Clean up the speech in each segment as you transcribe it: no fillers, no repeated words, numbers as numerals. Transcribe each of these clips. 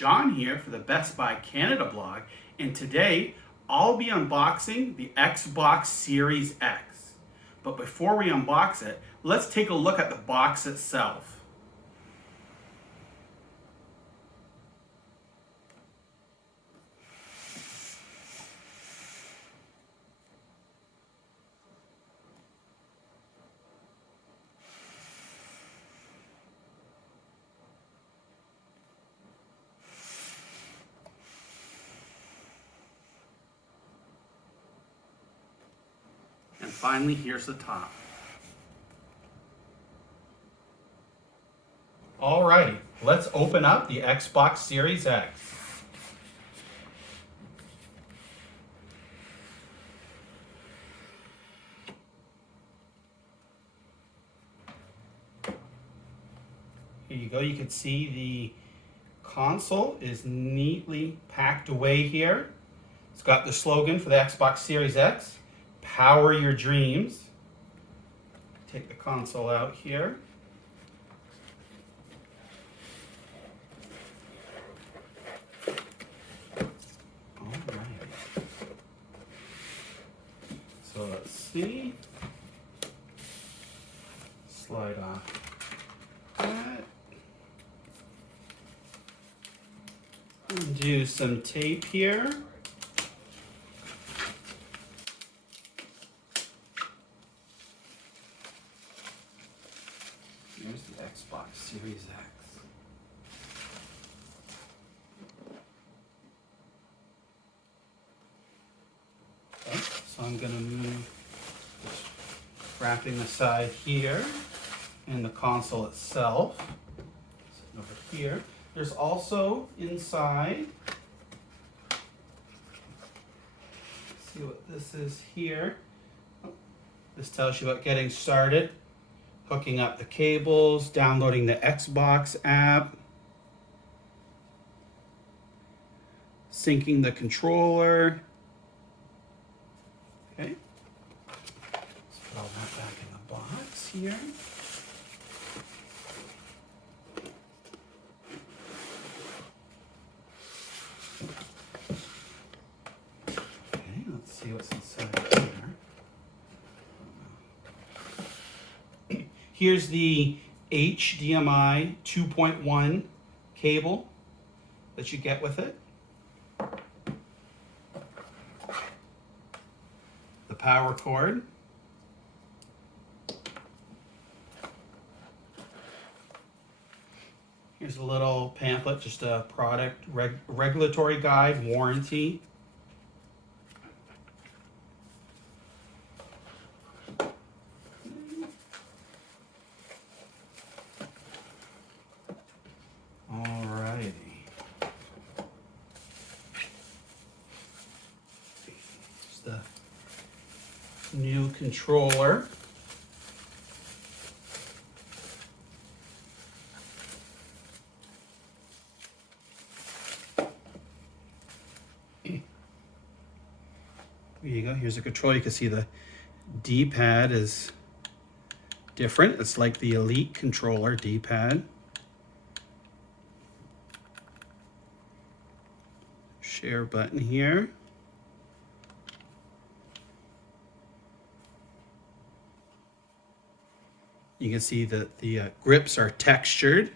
John here for the Best Buy Canada blog, and today I'll be unboxing the Xbox Series X. But before we unbox it, let's take a look at the box itself. And finally, here's the top. Alrighty, let's open up the Xbox Series X. Here you go, you can see the console is neatly packed away here. It's got the slogan for the Xbox Series X, Power Your Dreams. Take the console out here. Alright. So let's see. Slide off that. Do some tape here. Here's the Xbox Series X. Okay, so I'm going to move wrapping the side here and the console itself. So over here. There's also inside, let's see what this is here. This tells you about getting started, hooking up the cables, downloading the Xbox app, syncing the controller. Okay, let's put all that back in the box here. Okay, let's see what's inside here. Here's the HDMI 2.1 cable that you get with it. The power cord. Here's a little pamphlet, just a product regulatory guide, warranty. Alrighty. Here's the new controller. There you go. Here's a controller. You can see the D-pad is different. It's like the Elite controller D-pad. Share button here. You can see that the grips are textured.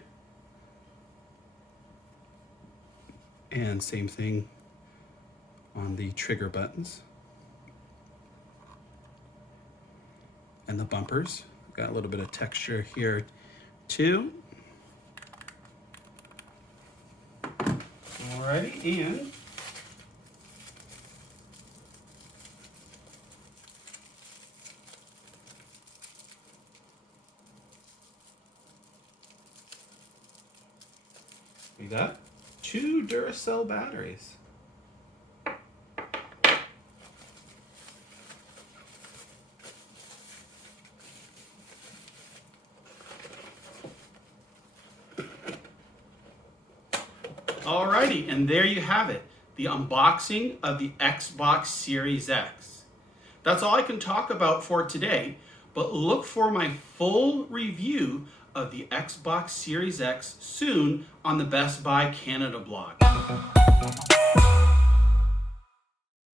And same thing on the trigger buttons. And the bumpers. Got a little bit of texture here too. Alrighty, and we got 2 Duracell batteries. Alrighty, and there you have it, the unboxing of the Xbox Series X. That's all I can talk about for today, but look for my full review of the Xbox Series X soon on the Best Buy Canada blog.